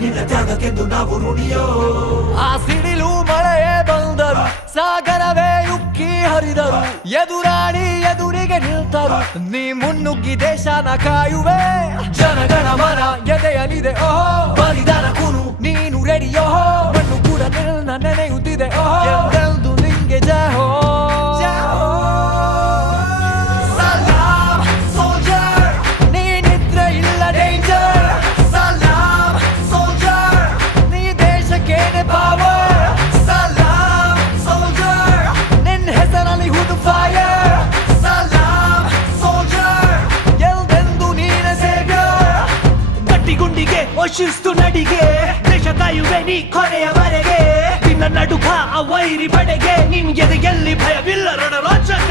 ನಿನ್ನ ತ್ಯಾಗಕ್ಕೆಂದು ನಾವು ಋಣಿಯೋ. ಆ ಸಿಡಿಲು ಮಳೆಯೇ ಬಂದರು, ಸಾಗರವೇ ಉಕ್ಕಿ ಹರಿದರು, ಎದುರಾಳಿ ಎದುರಿಗೆ ನಿಲ್ತರು, ನೀ ಮುನ್ನುಗ್ಗಿ ದೇಶನ ಕಾಯುವೆ. ಜನಗಣ ಮನ ಎದೆಯಲಿದೆ ಓಹೋ, ಬಲಿದಾನ ಕುನು ನೀನು ರೆಡಿಯೋ, ಮಣ್ಣು ಕೂಡ ನಿನ್ನ ನೆನೆಯುತ್ತಿದೆ ಓಹೋ, ಎಂದೆಂದು ನಿಂಗೆ ಜಯ ಹೋ. ಶಿಸ್ತು ನಡಿಗೆ ದೇಶ ಕಾಯುವೆ ನೀ ಕೊನೆಯವರೆಗೆ, ನಿನ್ನ ನಡುಕ ಆ ವೈರಿ ಪಡೆಗೆ, ನಿನ್ಗೆದೆ ಎಲ್ಲಿ ಭಯವಿಲ್ಲ ರಣರೋಚಕ.